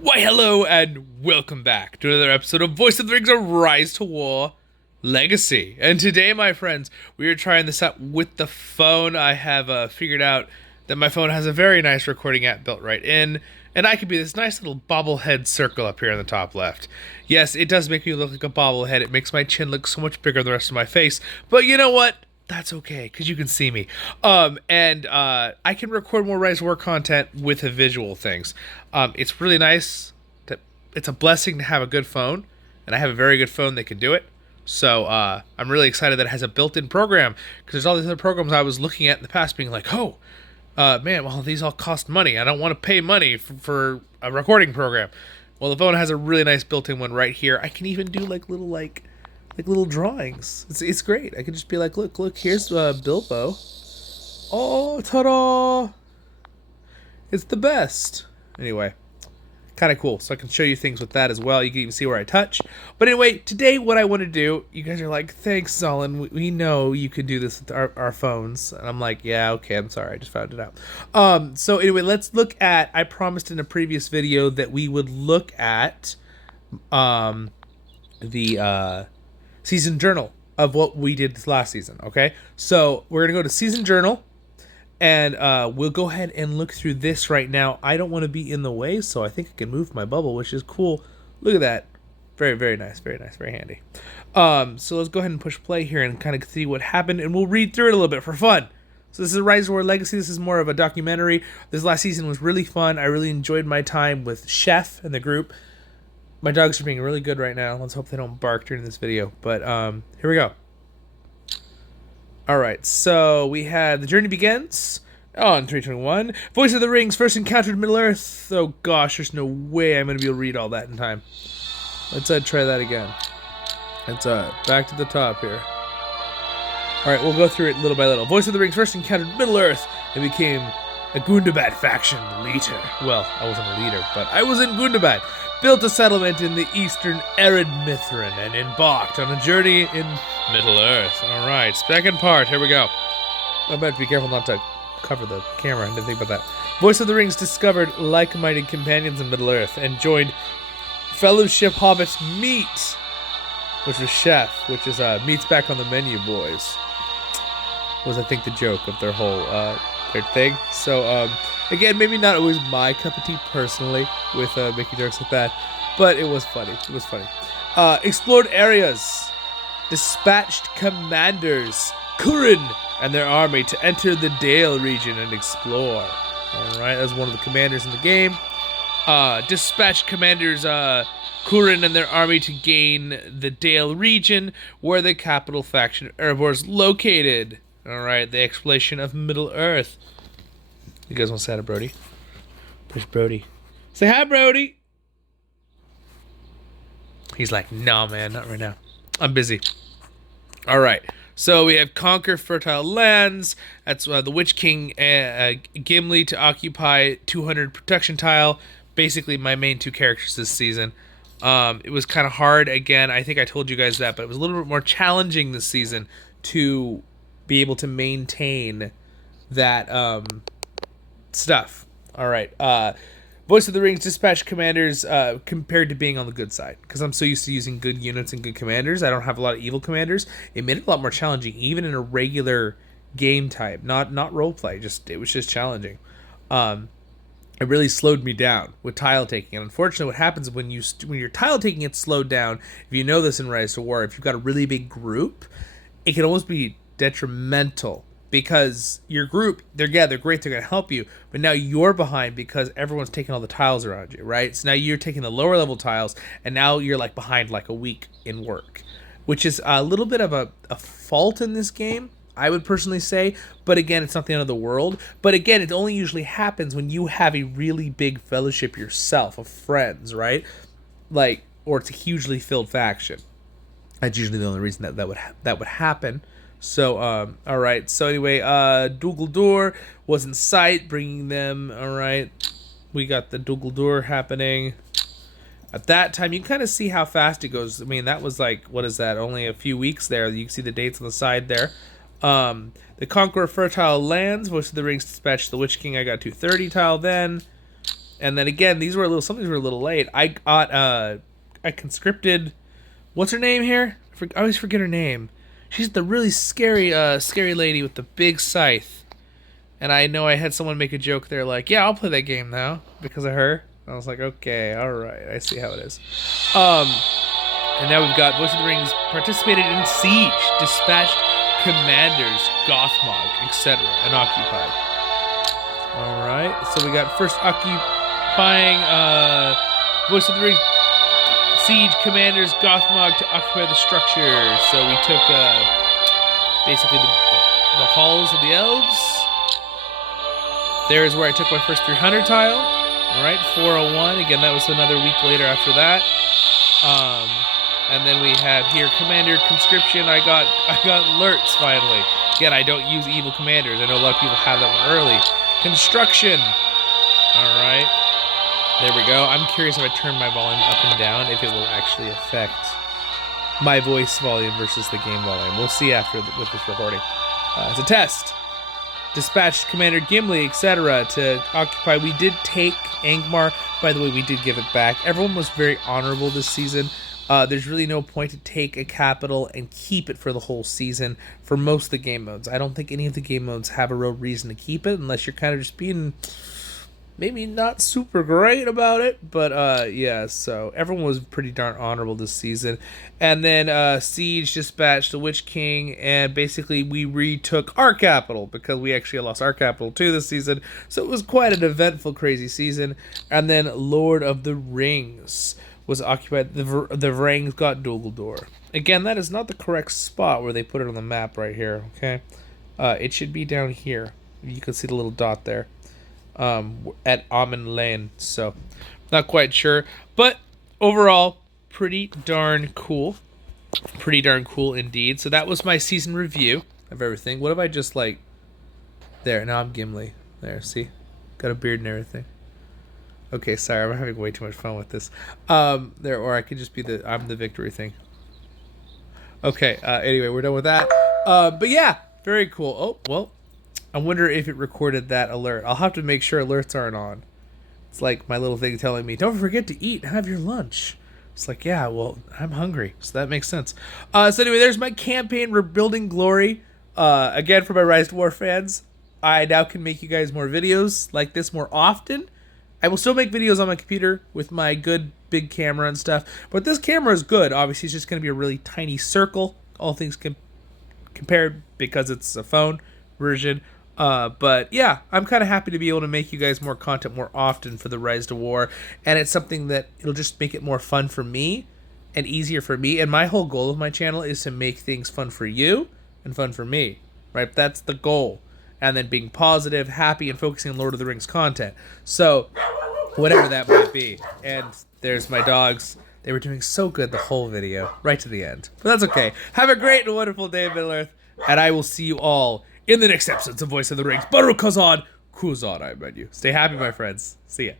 Why, hello, and welcome back to another episode of Voice of the Rings, a RiseToWar Legacy. And today, my friends, we are trying this out with the phone. I have figured out that my phone has a very nice recording app built right in, and I could be this nice little bobblehead circle up here in the top left. Yes, it does make me look like a bobblehead. It makes my chin look so much bigger than the rest of my face, but you know what? That's okay, because you can see me. I can record more RiseToWar content with the visual things. It's really nice. It's a blessing to have a good phone, and I have a very good phone that can do it. So I'm really excited that it has a built-in program, because there's all these other programs I was looking at in the past being like, man, well, these all cost money. I don't want to pay money for a recording program. Well, the phone has a really nice built-in one right here. I can even do little drawings. It's great. I can just be like, look, here's Bilbo. Oh, ta-da! It's the best. Anyway, kind of cool. So I can show you things with that as well. You can even see where I touch. But anyway, today what I want to do, you guys are like, thanks, Zollin. We know you can do this with our phones. And I'm like, yeah, okay, I'm sorry. I just found it out. So anyway, let's look at, I promised in a previous video that we would look at the season journal of what we did this last season, okay? So we're going to go to season journal, and we'll go ahead and look through this right now. I don't want to be in the way, so I think I can move my bubble, which is cool. Look at that. Very, very nice, very handy. So let's go ahead and push play here and kind of see what happened, and we'll read through it a little bit for fun. So this is RiseToWar Legacy. This is more of a documentary. This last season was really fun. I really enjoyed my time with Chef and the group. My dogs are being really good right now. Let's hope they don't bark during this video. But here we go. Alright, so we had The Journey Begins on 321. Voice of the Rings first encountered Middle-earth. Oh gosh, there's no way I'm going to be able to read all that in time. Let's try that again. Let's back to the top here. Alright, we'll go through it little by little. Voice of the Rings first encountered Middle-earth and became a Gundabad faction leader. Well, I wasn't a leader, but I was in Gundabad. Built a settlement in the eastern arid Mithrin and embarked on a journey in Middle-earth. Alright, second part, here we go. I better be careful not to cover the camera, I didn't think about that. Voice of the Rings discovered like-minded companions in Middle-earth and joined Fellowship Hobbits Meat, which was Chef, which is Meat's back on the menu, boys. Was, I think, the joke of their whole their thing. So, again, maybe not always my cup of tea personally with making jokes like that, but it was funny. It was funny. Explored areas. Dispatched commanders, Kurin and their army to enter the Dale region and explore. Alright, that's one of the commanders in the game. Dispatched commanders, Kurin and their army to gain the Dale region, where the capital faction Erebor is located. Alright, the exploration of Middle-earth. You guys want to say hi to Brody? Where's Brody? Say hi, Brody! He's like, no, man, not right now. I'm busy. Alright, so we have Conquer Fertile Lands. That's the Witch King Gimli to occupy 200 protection tile. Basically, my main two characters this season. It was kind of hard. Again, I think I told you guys that, but it was a little bit more challenging this season to be able to maintain that stuff. Alright, Voice of the Rings dispatch commanders compared to being on the good side, because I'm so used to using good units and good commanders. I don't have a lot of evil commanders. It made it a lot more challenging, even in a regular game type, not roleplay. It was just challenging. It really slowed me down with tile taking. And unfortunately, what happens when your tile taking gets slowed down, if you know this in RiseToWar, if you've got a really big group, it can almost be detrimental, because your group, they're great, they're going to help you, but now you're behind because everyone's taking all the tiles around you, right? So now you're taking the lower level tiles, and now you're like behind like a week in work, which is a little bit of a fault in this game, I would personally say. But again, it's not the end of the world. But again, it only usually happens when you have a really big fellowship yourself of friends, right? Like, or it's a hugely filled faction. That's usually the only reason that would happen. So, alright, so anyway, Dougal Door was in sight, bringing them, alright, we got the Dougal Door happening. At that time, you can kind of see how fast it goes. I mean, that was like, what is that, only a few weeks there. You can see the dates on the side there. The Conqueror Fertile Lands, Voice of the Rings dispatched the Witch King. I got 230 tile then. And then again, some of these were a little late. I got I conscripted. What's her name here? I always forget her name. She's the really scary lady with the big scythe. And I know I had someone make a joke there like, yeah, I'll play that game now because of her. And I was like, okay, all right, I see how it is. And now we've got Voice of the Rings participated in Siege, dispatched commanders, Gothmog, etc., and occupied. All right, so we got first occupying Voice of the Rings Siege commanders, Gothmog, to occupy the structure. So we took basically the halls of the elves. There is where I took my first 300 tile. All right, 401. Again, that was another week later after that. And then we have here commander conscription. I got alerts finally. Again, I don't use evil commanders. I know a lot of people have that one early. Construction. All right, there we go. I'm curious if I turn my volume up and down, if it will actually affect my voice volume versus the game volume. We'll see after with this recording. It's a test. Dispatched Commander Gimli, etc. to occupy. We did take Angmar. By the way, we did give it back. Everyone was very honorable this season. There's really no point to take a capital and keep it for the whole season for most of the game modes. I don't think any of the game modes have a real reason to keep it unless you're kind of just being maybe not super great about it. But yeah, so everyone was pretty darn honorable this season. And then Siege dispatched the Witch King, and basically we retook our capital because we actually lost our capital too this season. So it was quite an eventful, crazy season. And then Lord of the Rings was occupied. The rings got Dulguldur. Again, that is not the correct spot where they put it on the map right here, okay? It should be down here. You can see the little dot there. At Amon Lane, so not quite sure, but overall pretty darn cool indeed. So that was my season review of everything. What if I just like there, now I'm Gimli there, see, got a beard and everything. Okay, sorry, I'm having way too much fun with this. There, or I could just be I'm the victory thing. Okay, anyway, we're done with that. But yeah, very cool. Oh well, I wonder if it recorded that alert. I'll have to make sure alerts aren't on. It's like my little thing telling me, don't forget to eat and have your lunch. It's like, yeah, well, I'm hungry, so that makes sense. So anyway, there's my campaign, Rebuilding Glory. Again, for my RiseToWar fans, I now can make you guys more videos like this more often. I will still make videos on my computer with my good big camera and stuff, but this camera is good. Obviously, it's just going to be a really tiny circle, all things compared, because it's a phone version. But yeah, I'm kind of happy to be able to make you guys more content more often for the RiseToWar, and it's something that it'll just make it more fun for me and easier for me. And my whole goal of my channel is to make things fun for you and fun for me, right? That's the goal. And then being positive, happy, and focusing on Lord of the Rings content. So whatever that might be. And there's my dogs. They were doing so good the whole video, right to the end. But that's okay. Have a great and wonderful day, Middle-earth, and I will see you all in the next episode of Voice of the Rings. Baruch Kazan, Kuzan, I bet you. Stay happy, my friends. See ya.